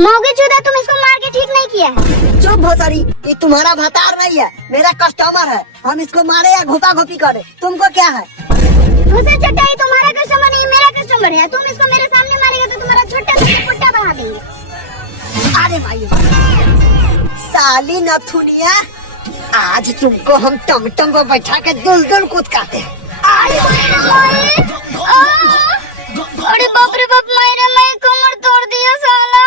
मौगे चूदा, तुम इसको मार के ठीक नहीं किया है। चुप भोसड़ी, ये तुम्हारा भतार नहीं है, मेरा कस्टमर है। हम इसको मारे या घोपा घोपी करे, तुमको क्या है? भूसा चट्टाई तुम्हारा कस्टमर नहीं, मेरा कस्टमर है। तुम इसको मेरे सामने मारेगा तो तुम्हारा छोटा सा पुट्टा बना देंगे। अरे भाई साली नथुनिया, आज तुमको हम टमटम को बैठा के दुल कूदकाते हैं। अरे बाप रे बाप, मेरे मैं कमर तोड़ दिया साला।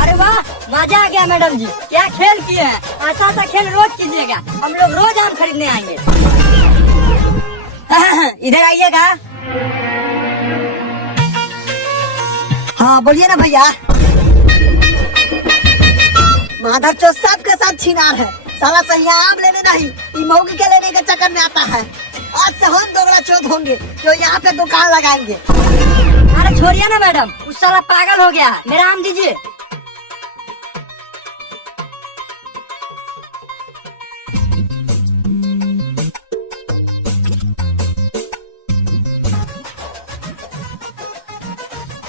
अरे वाह, मजा आ गया मैडम जी, क्या खेल किए हैं। ऐसा सा खेल रोज कीजिएगा, हम लोग रोज आम खरीदने आएंगे। इधर आइएगा। हाँ बोलिए ना भैया। माधर चो सबके सब छिनार है, साला सही आम लेने नहीं, ये मौगी के लेने के चक्कर में आता है। आज से हम दोगला चौथ होंगे जो यहाँ पे दुकान लगाएंगे। अरे छोड़िए ना मैडम, उस साला पागल हो गया, मेरा आम दीजिए।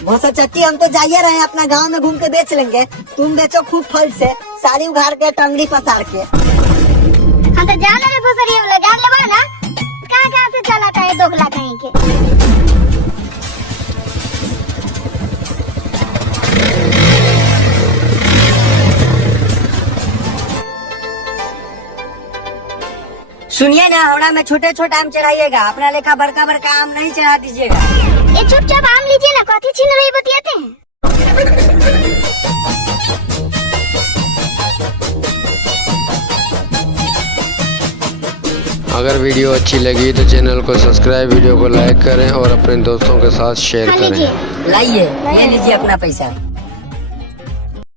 भोसा चट्टी, हम तो जाइए रहे, अपना गांव में घूम के बेच लेंगे। तुम बेचो खूब फल से, साड़ी उघाड़ के टंगड़ी पसार के। हम तो जान रहे भूसरी वाला जान लेबा ना, कहाँ से चलाता है दोगला कहीं के। सुनिए ना, हवड़ा में छोटे छोटे आम चढ़ाइएगा, अपना लेखा बड़का बड़का आम नहीं चढ़ा दीजिएगा। ये चुपचाप आम लीजिए ना, कथी छीन रही बतियाते हैं। अगर वीडियो अच्छी लगी तो चैनल को सब्सक्राइब, वीडियो को लाइक करें और अपने दोस्तों के साथ शेयर करें। लाइए, ये लीजिए अपना पैसा।